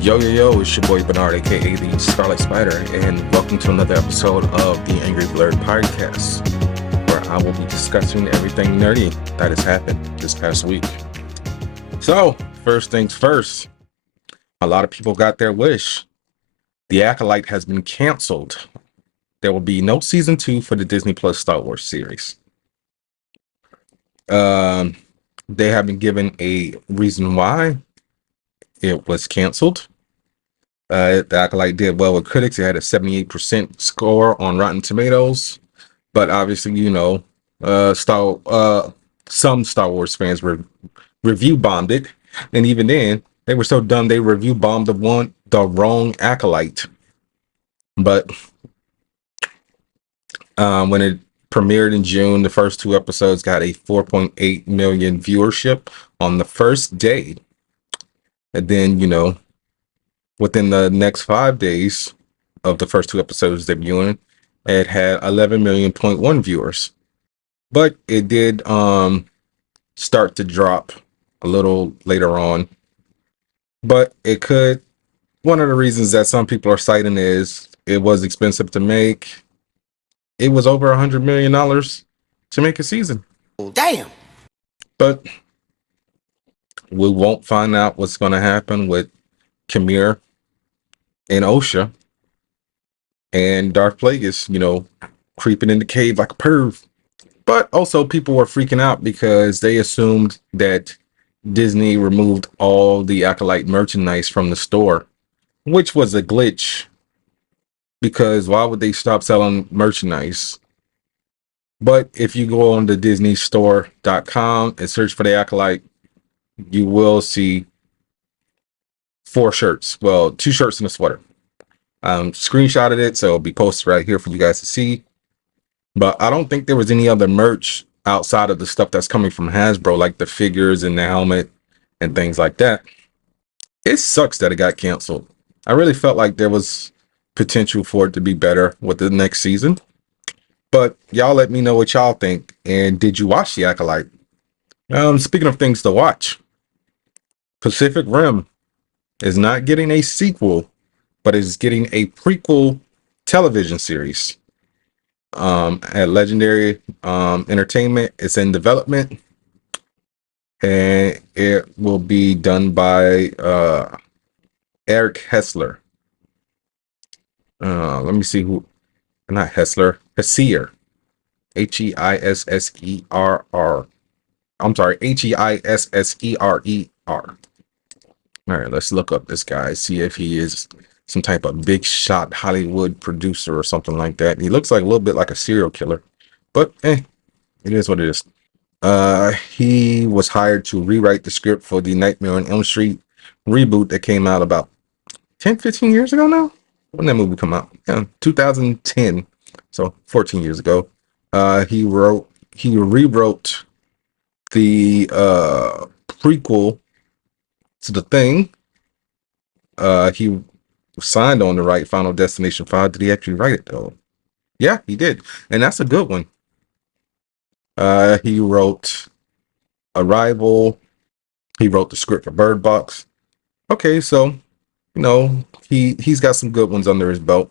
Yo, yo, yo, it's your boy Bernard, aka the Starlight Spider, and welcome to another episode of the Angry Blerd podcast, where I will be discussing everything nerdy that has happened this past week. So, first things first, a lot of people got their wish. The Acolyte has been canceled. There will be no season 2 for the Disney Plus Star Wars series. They have been given a reason why it was canceled. The Acolyte did well with critics. It had a 78% score on Rotten Tomatoes, but obviously, some Star Wars fans were review bombed it, and even then, they were so dumb they review bombed the wrong Acolyte. But when it premiered in June, the first 2 episodes got a 4.8 million viewership on the first day, and then within the next 5 days of the first 2 episodes debuting, it had 11.1 viewers. But it did start to drop a little later on. But one of the reasons that some people are citing is it was expensive to make. It was over $100 million to make a season. Damn. But we won't find out what's going to happen with Khmer and Osha and Darth Plagueis, creeping in the cave like a perv. But also people were freaking out because they assumed that Disney removed all the Acolyte merchandise from the store, which was a glitch, because why would they stop selling merchandise? But if you go on the disneystore.com and search for the Acolyte, you will see 4 shirts. Well, 2 shirts and a sweater. Screenshotted it, so it'll be posted right here for you guys to see. But I don't think there was any other merch outside of the stuff that's coming from Hasbro, like the figures and the helmet and things like that. It sucks that it got canceled. I really felt like there was potential for it to be better with the next season. But y'all let me know what y'all think. And did you watch The Acolyte? Speaking of things to watch, Pacific Rim is not getting a sequel, but is getting a prequel television series. At Legendary Entertainment, it's in development, and it will be done by Eric Hessler. Let me see who, not Hessler, Hessier, Heisserr. I'm sorry, Heisserer. All right, let's look up this guy, see if he is some type of big shot Hollywood producer or something like that. He looks like a little bit like a serial killer, but it is what it is. He was hired to rewrite the script for the Nightmare on Elm Street reboot that came out about 10-15 years ago now. When did that movie come out? Yeah, 2010, so 14 years ago. He rewrote the prequel to The Thing. He signed on to write Final Destination 5. Did he actually write it though? Yeah, he did, and that's a good one. He wrote Arrival. He wrote the script for Bird Box. Okay, so he's got some good ones under his belt.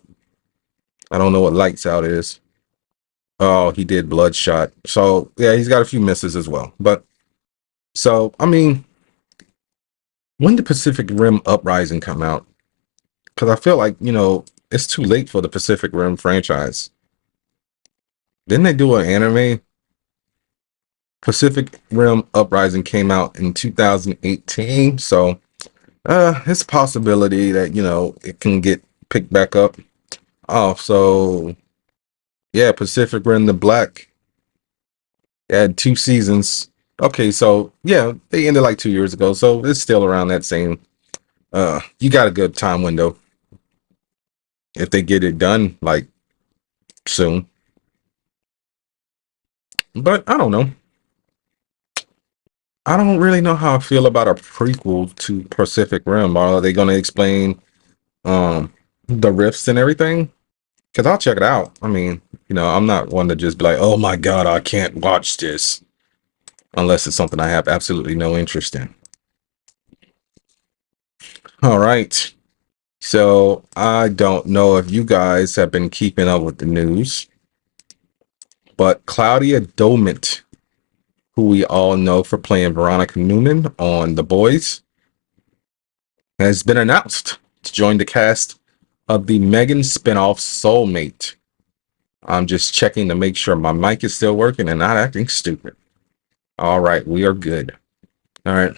I don't know what Lights Out is. Oh, he did Bloodshot. So yeah, he's got a few misses as well. But so I mean, when did Pacific Rim Uprising come out? Because I feel like it's too late for the Pacific Rim franchise. Didn't they do an anime? Pacific Rim Uprising came out in 2018, so it's a possibility that it can get picked back up. Oh, so yeah, Pacific Rim the Black had 2 seasons. Okay, so yeah, they ended like 2 years ago, so it's still around that same. You got a good time window if they get it done like soon. But I don't know. I don't really know how I feel about a prequel to Pacific Rim. Are they going to explain the rifts and everything? Because I'll check it out. I mean, I'm not one to just be like, oh my God, I can't watch this. Unless it's something I have absolutely no interest in. All right. So I don't know if you guys have been keeping up with the news, but Claudia Doumit, who we all know for playing Veronica Newman on The Boys, has been announced to join the cast of the Megan spinoff Soulmate. I'm just checking to make sure my mic is still working and not acting stupid. All right, we are good. All right.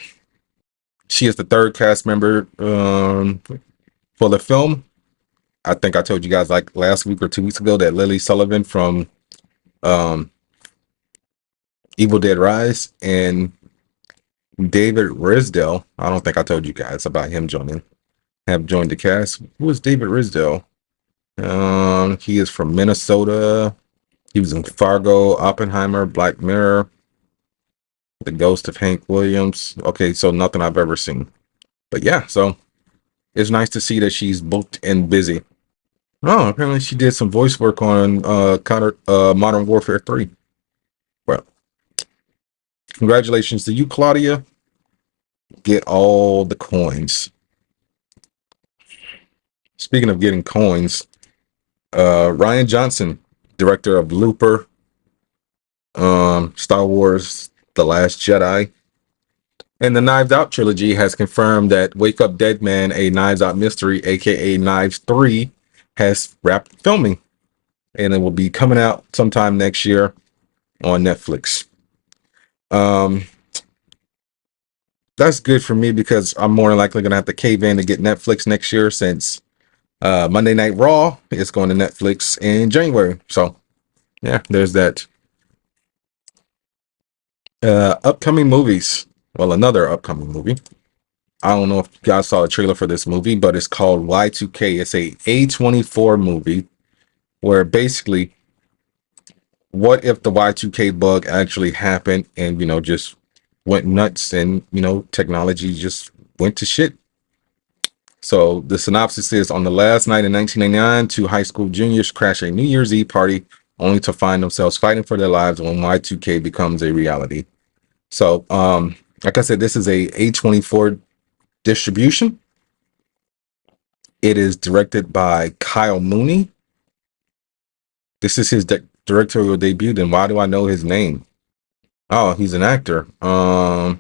She is the third cast member for the film. I think I told you guys like last week or 2 weeks ago that Lily Sullivan from um, Evil Dead Rise and David Risdale. I don't think I told you guys about him have joined the cast. Who is David Risdale? He is from Minnesota. He was in Fargo, Oppenheimer, Black Mirror, The Ghost of Hank Williams. Okay, so nothing I've ever seen. But yeah, so it's nice to see that she's booked and busy. Oh, apparently she did some voice work on Modern Warfare 3. Well, congratulations to you, Claudia. Get all the coins. Speaking of getting coins, Ryan Johnson, director of Looper, Star Wars The Last Jedi, and the Knives Out trilogy, has confirmed that Wake Up Dead Man, a Knives Out mystery, aka Knives 3, has wrapped filming, and it will be coming out sometime next year on Netflix. That's good for me because I'm more than likely gonna have to cave in to get Netflix next year, since Monday Night Raw is going to Netflix in January. So yeah, there's that. Upcoming movies. Well, another upcoming movie. I don't know if you guys saw a trailer for this movie, but it's called Y2K. It's a A24 movie where basically, what if the Y2K bug actually happened and, just went nuts and, technology just went to shit. So the synopsis is: on the last night in 1999, two high school juniors crash a New Year's Eve party only to find themselves fighting for their lives when Y2K becomes a reality. So, like I said, this is a A24 distribution. It is directed by Kyle Mooney. This is his directorial debut. Then why do I know his name? Oh, he's an actor. Oh,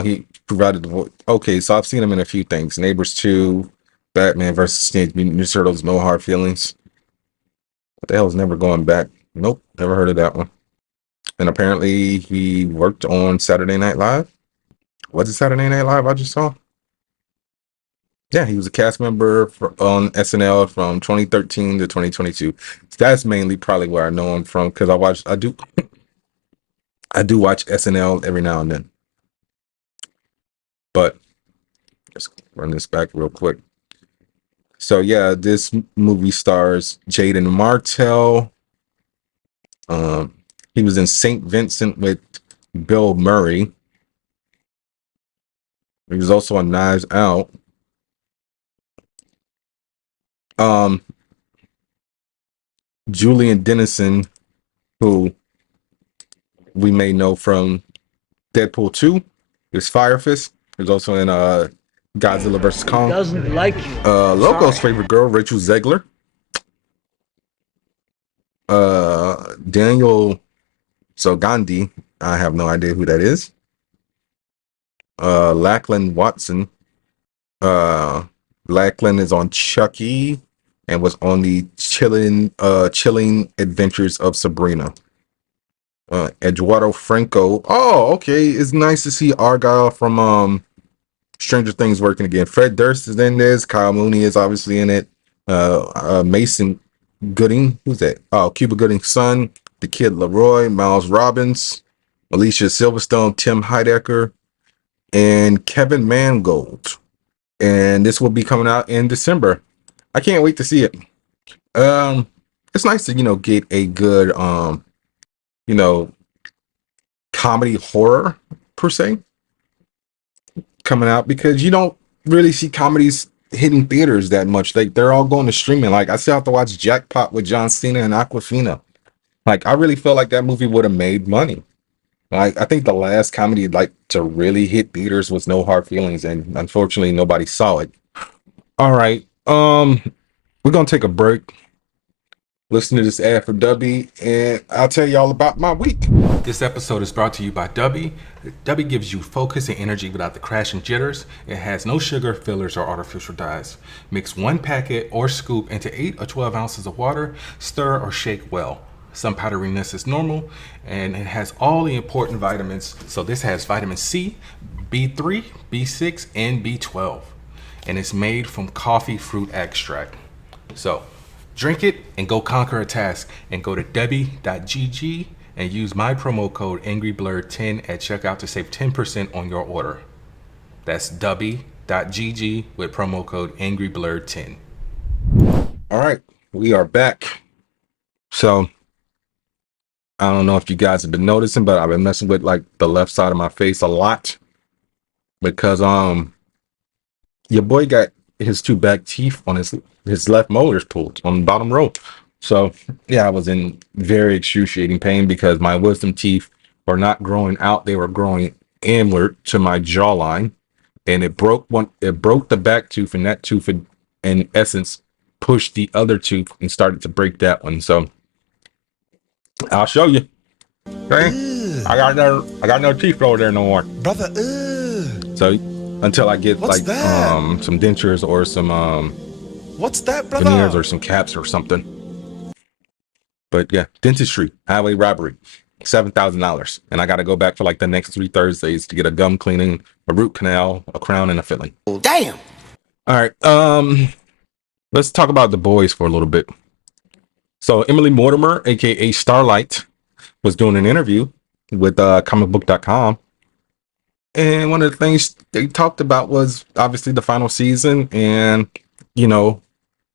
he provided the voice. Okay, so I've seen him in a few things: Neighbors 2, Batman versus Teenage Mutant Ninja Turtles, No Hard Feelings. What the hell is Never Going Back? Nope, never heard of that one. And apparently he worked on Saturday Night Live. Was it Saturday Night Live I just saw? Yeah, he was a cast member on SNL from 2013 to 2022. That's mainly probably where I know him from, because I do watch SNL every now and then. But let's run this back real quick. So yeah, this movie stars Jaden Martell. He was in St. Vincent with Bill Murray. He was also on Knives Out. Julian Dennison, who we may know from Deadpool 2, is Fire Fist. He was also in Godzilla vs. Kong. Doesn't like you. Loco's favorite girl, Rachel Zegler. Daniel Zogandi, I have no idea who that is. Lachlan Watson. Lachlan is on Chucky and was on the chilling adventures of Sabrina. Eduardo Franco. Oh, okay. It's nice to see Argyle from Stranger Things working again. Fred Durst is in this. Kyle Mooney is obviously in it. Mason Gooding. Who's that? Oh, Cuba Gooding's son. The Kid Leroy. Miles Robbins. Alicia Silverstone. Tim Heidecker. And Kevin Mangold. And this will be coming out in December. I can't wait to see it. It's nice to, get a good, comedy horror per se coming out, because you don't really see comedies hitting theaters that much. They're all going to streaming. Like, I still have to watch Jackpot with John Cena and Aquafina. Like, I really felt like that movie would have made money. Like, I think the last comedy like to really hit theaters was No Hard Feelings, and unfortunately nobody saw it. All right. We're gonna take a break. Listen to this ad for Dubby, and I'll tell y'all about my week. This episode is brought to you by Dubby. Dubby gives you focus and energy without the crash and jitters. It has no sugar, fillers, or artificial dyes. Mix one packet or scoop into 8 or 12 ounces of water. Stir or shake well. Some powderiness is normal, and it has all the important vitamins. So this has vitamin C, B3, B6, and B12. And it's made from coffee fruit extract. So drink it and go conquer a task, and go to debbie.gg and use my promo code angryblerd10 at checkout to save 10% on your order. That's debbie.gg with promo code angryblerd10. All right, we are back. So I don't know if you guys have been noticing, but I've been messing with like the left side of my face a lot because your boy got his 2 back teeth on his left molars pulled on the bottom row. So yeah, I was in very excruciating pain because my wisdom teeth were not growing out; they were growing inward to my jawline, and it broke one. It broke the back tooth, and that tooth, in essence, pushed the other tooth and started to break that one. So I'll show you. Okay, Ugh. I got no teeth over there no more. Brother, ugh. So until I get What's like that? some dentures or some What's that, brother? veneers or some caps or something. But yeah, dentistry, highway robbery, $7,000, and I got to go back for like the next 3 Thursdays to get a gum cleaning, a root canal, a crown, and a filling. Damn. All right, let's talk about The Boys for a little bit. So Emily Mortimer, aka Starlight, was doing an interview with comicbook.com, and one of the things they talked about was obviously the final season, and you know,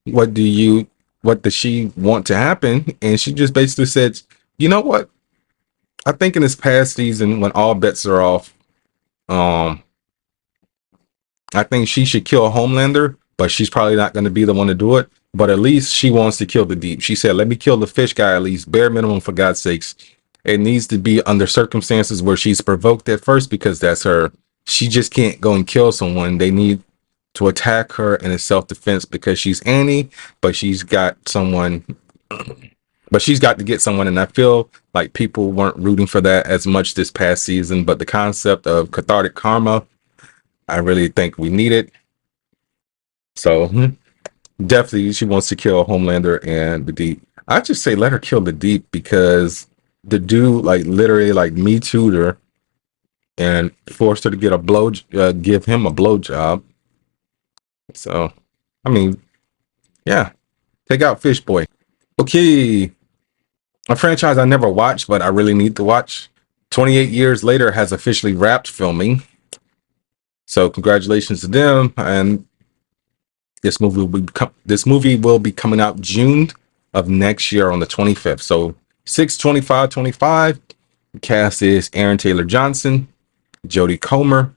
what does she want to happen? And she just basically said, you know what? I think in this past season, when all bets are off, um, I think she should kill Homelander, but she's probably not going to be the one to do it. But at least she wants to kill the Deep. She said, "Let me kill the fish guy at least, bare minimum for God's sakes." It needs to be under circumstances where she's provoked at first because that's her. She just can't go and kill someone. They need to attack her in a self-defense because she's Annie, but she's got someone, but she's got to get someone. And I feel like people weren't rooting for that as much this past season. But the concept of cathartic karma, I really think we need it. So definitely she wants to kill Homelander and the Deep. I just say let her kill the Deep because the dude like literally like me too'd her and forced her to get give him a blow job. So, I mean, yeah, take out Fish Boy. Okay, a franchise I never watched, but I really need to watch. 28 years later has officially wrapped filming. So congratulations to them. And this movie will be coming out June of next year on the 25th. So 6/25/25. The cast is Aaron Taylor Johnson, Jodie Comer,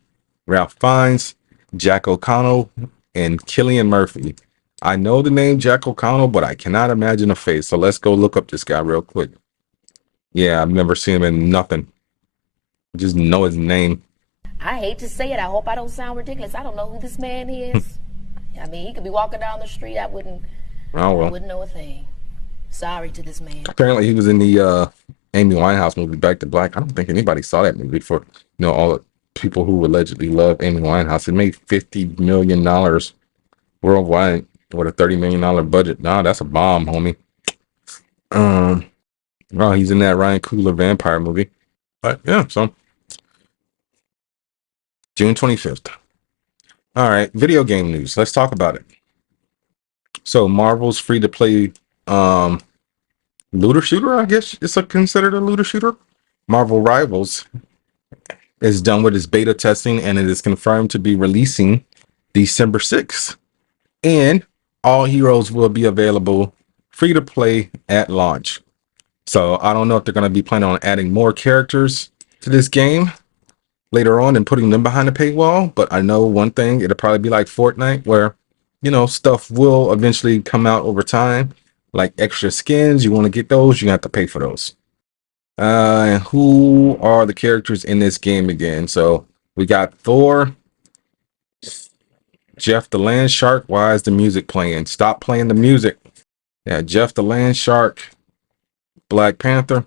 Ralph Fiennes, Jack O'Connell, and Cillian Murphy. I know the name Jack O'Connell, but I cannot imagine a face. So let's go look up this guy real quick. Yeah, I've never seen him in nothing. I just know his name. I hate to say it. I hope I don't sound ridiculous. I don't know who this man is. I mean, he could be walking down the street. I wouldn't know a thing. Sorry to this man. Apparently, he was in the Amy Winehouse movie Back to Black. I don't think anybody saw that movie for all the people who allegedly love Amy Winehouse. It made $50 million worldwide with a $30 million budget. Nah, that's a bomb, homie. Well, he's in that Ryan Coogler vampire movie. But yeah, so June 25th. All right, video game news. Let's talk about it. So Marvel's free to play looter shooter, I guess it's considered a looter shooter. Marvel Rivals is done with its beta testing and it is confirmed to be releasing December 6th. And all heroes will be available free to play at launch. So I don't know if they're going to be planning on adding more characters to this game later on and putting them behind the paywall. But I know one thing, it'll probably be like Fortnite where, stuff will eventually come out over time. Like extra skins, you want to get those, you have to pay for those. Who are the characters in this game again? So we got Thor, Jeff the Land Shark. Why is the music playing? Stop playing the music. Yeah, Jeff the Land Shark. Black Panther.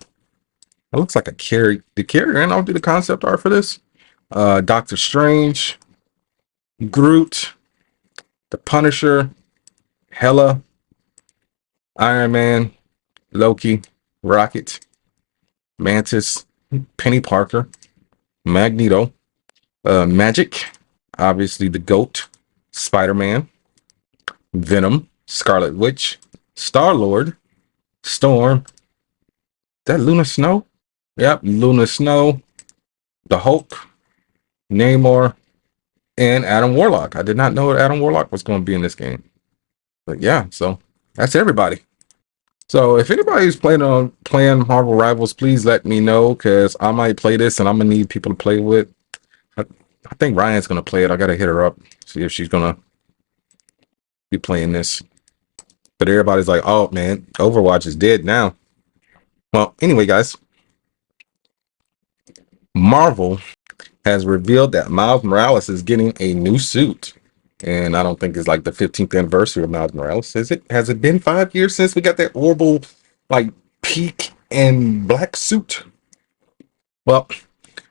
It looks like a Carrie. Did Carrie and I'll do the concept art for this? Doctor Strange. Groot. The Punisher. Hela. Iron Man. Loki. Rocket. Mantis. Penny Parker. Magneto. Magic. Obviously the GOAT. Spider-Man. Venom. Scarlet Witch. Star-Lord. Storm. Is that Luna Snow? Yep, Luna Snow. The Hulk. Namor. And Adam Warlock. I did not know Adam Warlock was going to be in this game. But yeah, so that's everybody. So if anybody's playing Marvel Rivals, please let me know, because I might play this and I'm going to need people to play with. I think Ryan's going to play it. I got to hit her up, see if she's going to be playing this. But everybody's like, oh man, Overwatch is dead now. Well, anyway, guys, Marvel has revealed that Miles Morales is getting a new suit. And I don't think it's like the 15th anniversary of Miles Morales, is it? Has it been 5 years since we got that horrible, like, pink and black suit? Well,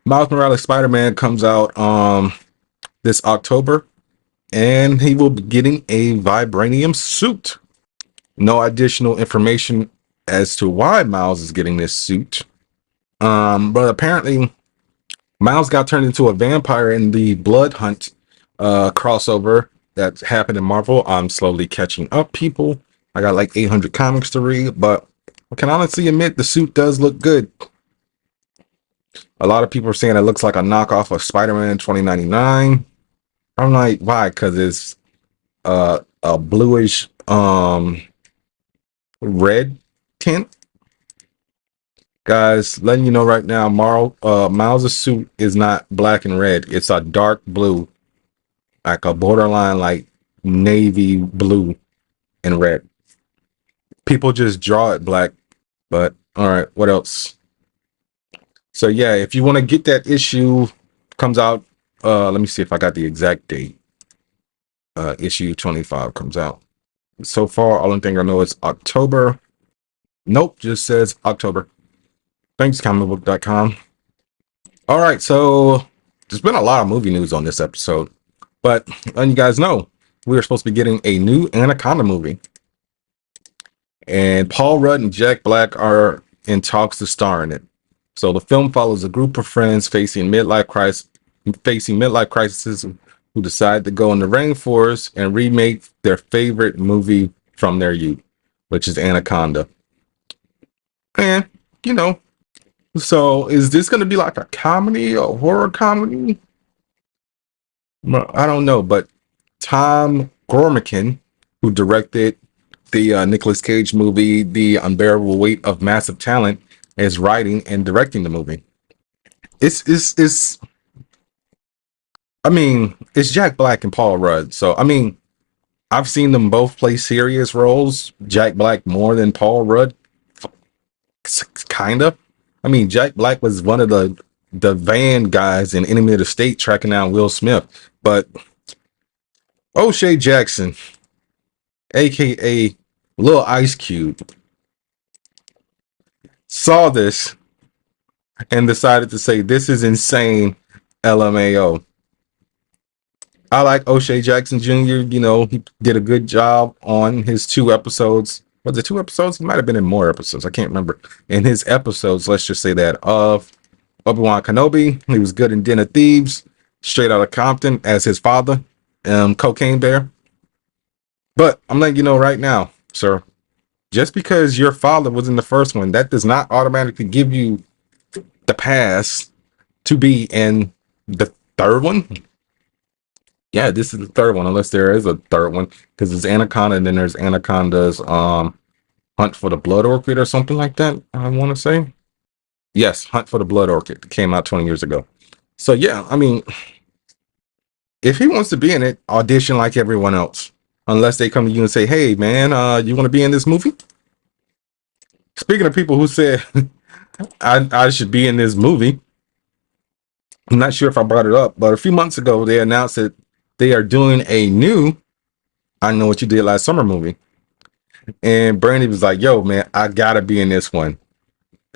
Miles Morales Spider-Man comes out this October, and he will be getting a vibranium suit. No additional information as to why Miles is getting this suit. But apparently Miles got turned into a vampire in the Blood Hunt crossover that happened in Marvel. I'm slowly catching up, people. I got like 800 comics to read, but I can honestly admit the suit does look good. A lot of people are saying it looks like a knockoff of Spider-Man 2099. I'm like, why? Because it's a bluish red tint. Guys, letting you know right now, Miles' suit is not black and red. It's a dark blue, like a borderline, like navy blue and red. People just draw it black, but all right, what else? So yeah, if you want to get that issue, comes out, let me see if I got the exact date. Issue 25 comes out. So far, only thing I know is October. Nope, just says October. Thanks, comicbook.com. All right, so there's been a lot of movie news on this episode, but letting you guys know, we are supposed to be getting a new Anaconda movie. And Paul Rudd and Jack Black are in talks to star in it. So the film follows a group of friends facing midlife crises who decide to go in the rainforest and remake their favorite movie from their youth, which is Anaconda. And, you know, so is this going to be like a comedy, a horror comedy? I don't know, but Tom Gormican, who directed the Nicolas Cage movie, The Unbearable Weight of Massive Talent, is writing and directing the movie. It's I mean, it's Jack Black and Paul Rudd. So, I mean, I've seen them both play serious roles. Jack Black more than Paul Rudd. Kind of. I mean, Jack Black was one of the van guys in Enemy of the State tracking down Will Smith. But O'Shea Jackson, a.k.a. Lil Ice Cube, saw this and decided to say, this is insane, LMAO. I like O'Shea Jackson Jr. You know, he did a good job on his 2 episodes. Was it 2 episodes? He might have been in more episodes. I can't remember. In his episodes, let's just say that, of Obi-Wan Kenobi. He was good in Den of Thieves, Straight Outta Compton as his father, Cocaine Bear. But I'm letting you know right now, sir, just because your father was in the first one, that does not automatically give you the pass to be in the third one. Yeah, this is the third one, unless there is a third one, because there's Anaconda and then there's Anaconda's Hunt for the Blood Orchid or something like that, I want to say. Yes, Hunt for the Blood Orchid came out 20 years ago. So yeah, I mean, if he wants to be in it, audition like everyone else. Unless they come to you and say, hey man, you want to be in this movie? Speaking of people who said I should be in this movie, I'm not sure if I brought it up, but a few months ago they announced that they are doing a new I Know What You Did Last Summer movie. And Brandy was like, yo, man, I gotta be in this one.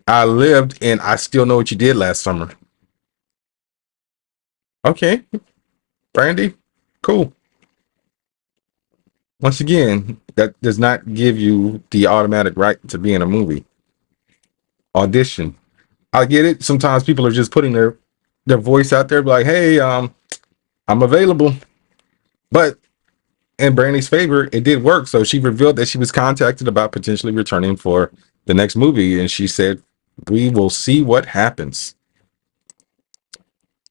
I lived and I still know what you did last summer. Okay, Brandy, cool. Once again, that does not give you the automatic right to be in a movie. Audition. I get it. Sometimes people are just putting their voice out there, like, hey, I'm available. But in Brandy's favor, it did work. So she revealed that she was contacted about potentially returning for the next movie, and she said, we will see what happens.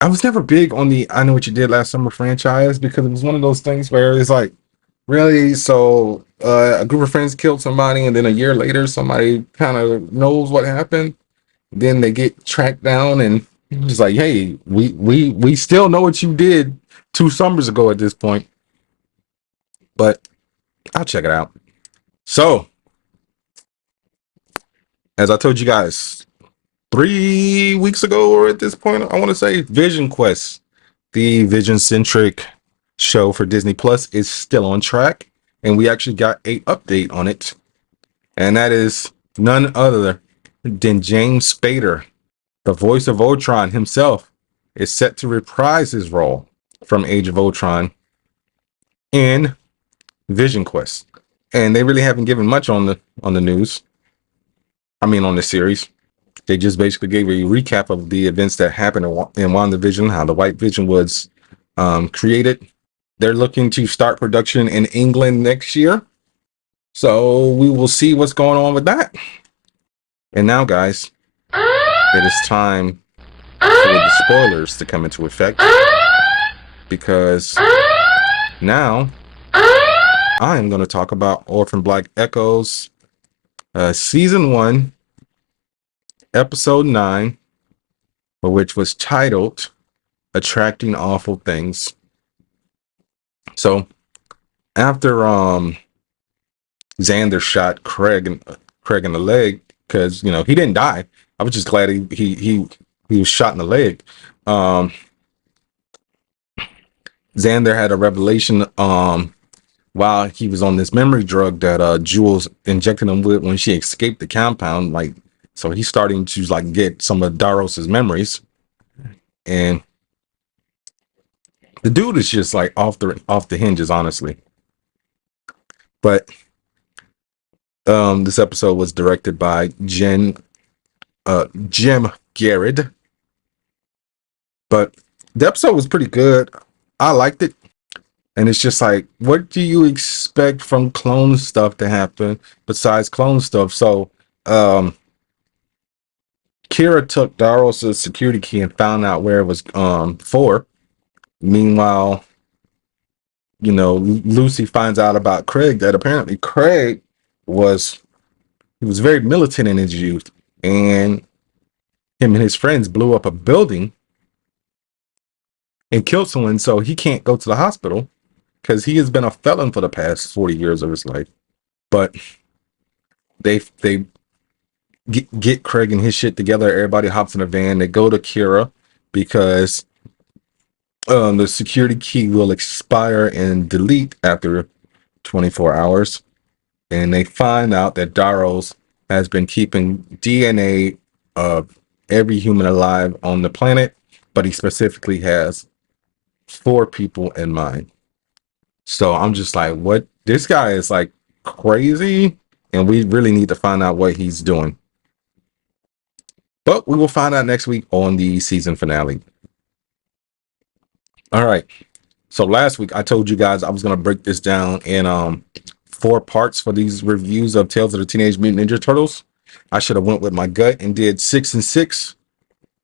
I was never big on the I Know What You Did Last Summer franchise because it was one of those things where it's like, really? So a group of friends killed somebody, and then a year later, somebody kind of knows what happened. Then they get tracked down, and it's like, hey, we still know what you did 2 summers ago at this point. But I'll check it out. So, as I told you guys 3 weeks ago, or at this point, I want to say Vision Quest, the Vision-centric show for Disney Plus, is still on track. And we actually got a update on it. And that is none other than James Spader, the voice of Ultron himself, is set to reprise his role from Age of Ultron in Vision Quest. And they really haven't given much on the news. I mean, on the series. They just basically gave a recap of the events that happened in WandaVision, how the White Vision was created. They're looking to start production in England next year. So we will see what's going on with that. And now, guys, it is time for the spoilers to come into effect. Because now I am going to talk about Orphan Black Echoes, Season 1, Episode 9, which was titled Attracting Awful Things. So, after Xander shot Craig in the leg, because, you know, he didn't die. I was just glad he was shot in the leg. Xander had a revelation while he was on this memory drug that Jules injected him with when she escaped the compound. Like, so he's starting to like get some of Daros's memories, and the dude is just like off the hinges, honestly. But this episode was directed by Jim Garrett. But the episode was pretty good. I liked it. And it's just like, what do you expect from clone stuff to happen besides clone stuff? So Kira took Daros's security key and found out where it was for. Meanwhile, you know, Lucy finds out about Craig, that apparently Craig was very militant in his youth, and him and his friends blew up a building and killed someone, so he can't go to the hospital because he has been a felon for the past 40 years of his life. But they get Craig and his shit together. Everybody hops in a van. They go to Kira because the security key will expire and delete after 24 hours. And they find out that Daros has been keeping DNA of every human alive on the planet, but he specifically has 4 people in mind. So I'm just like, what? This guy is like crazy, and we really need to find out what he's doing. But we will find out next week on the season finale. All right. So last week I told you guys I was going to break this down in 4 parts for these reviews of Tales of the Teenage Mutant Ninja Turtles. I should have went with my gut and did 6 and 6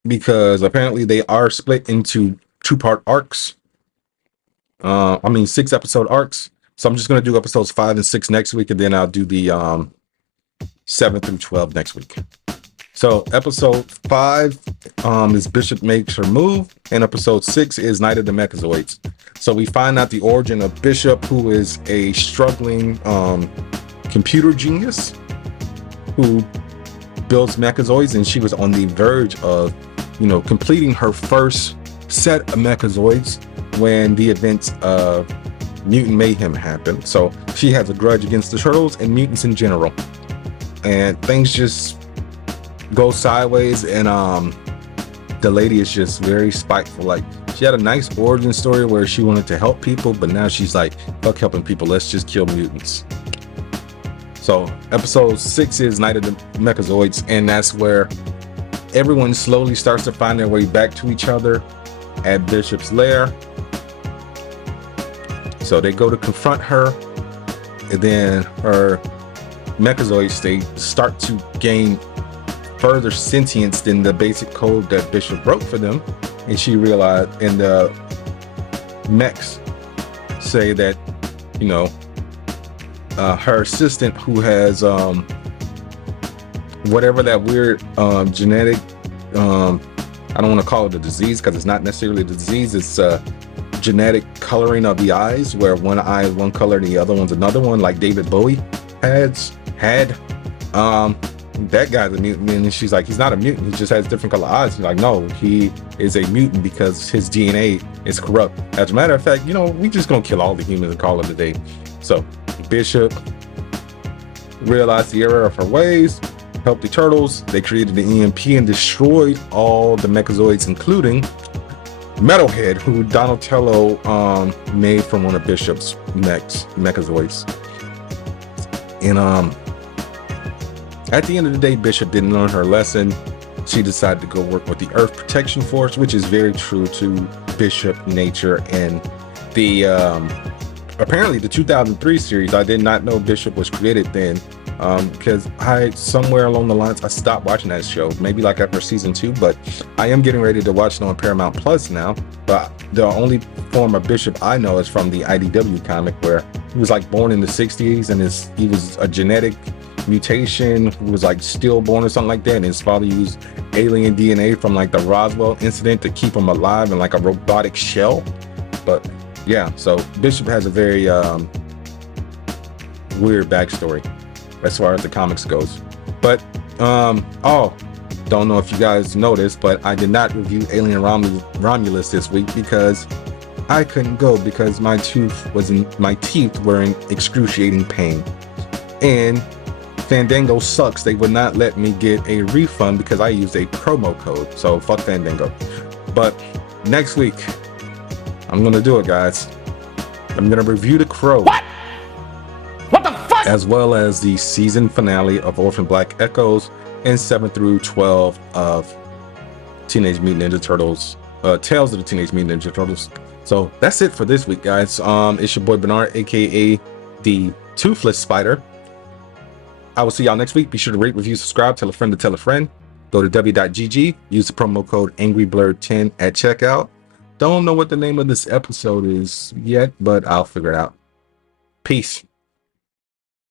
because apparently they are split into 2-part arcs. 6 episode arcs. So I'm just going to do episodes 5 and 6 next week, and then I'll do the 7 through 12 next week. So episode 5 is Bishop Makes Her Move, and episode 6 is Night of the Mechazoids. So we find out the origin of Bishop, who is a struggling computer genius who builds mechazoids, and she was on the verge of, completing her first set of mechazoids when the events of Mutant Mayhem happened. So she has a grudge against the Turtles and mutants in general. And things just go sideways, and the lady is just very spiteful. Like, she had a nice origin story where she wanted to help people, but now she's like, fuck helping people, let's just kill mutants. So episode 6 is Night of the Mechazoids, and that's where everyone slowly starts to find their way back to each other at Bishop's lair. So they go to confront her, and then her Mechazoids, they start to gain further sentience than the basic code that Bishop wrote for them. And she realized, and the mechs say that, you know, her assistant, who has whatever that weird genetic, I don't want to call it a disease because it's not necessarily a disease, it's genetic coloring of the eyes, where one eye is one color and the other one's another one, like David Bowie had. That guy's a mutant, and she's like, he's not a mutant, he just has different color eyes. She's like, no, he is a mutant because his DNA is corrupt. As a matter of fact, you know, we just gonna kill all the humans and call it a day. So Bishop realized the error of her ways, helped the Turtles. They created the EMP and destroyed all the Mechazoids, including Metalhead, who Donatello made from one of Bishop's Mechazoids. And at the end of the day, Bishop didn't learn her lesson. She decided to go work with the Earth Protection Force, which is very true to Bishop nature. And the apparently the 2003 series, I did not know Bishop was created then, because somewhere along the lines I stopped watching that show, maybe like after season 2. But I am getting ready to watch it on Paramount Plus now. But the only form of Bishop I know is from the IDW comic, where he was like born in the 60s, and he was a genetic mutation who was like stillborn or something like that, and his father used alien DNA from like the Roswell incident to keep him alive in like a robotic shell. But yeah, so Bishop has a very weird backstory as far as the comics goes. But don't know if you guys noticed, but I did not review Alien Romulus this week because I couldn't go, because my teeth were in excruciating pain, and Fandango sucks. They would not let me get a refund because I used a promo code. So fuck Fandango. But next week, I'm gonna do it, guys. I'm gonna review The Crow. What the fuck? As well as the season finale of Orphan Black Echoes and 7 through 12 of Teenage Mutant Ninja Turtles, Tales of the Teenage Mutant Ninja Turtles. So that's it for this week, guys. It's your boy Bernard, aka the Toothless Spider. I will see y'all next week. Be sure to rate, review, subscribe, tell a friend to tell a friend. Go to w.gg, use the promo code angryblerd10 at checkout. Don't know what the name of this episode is yet, but I'll figure it out. Peace.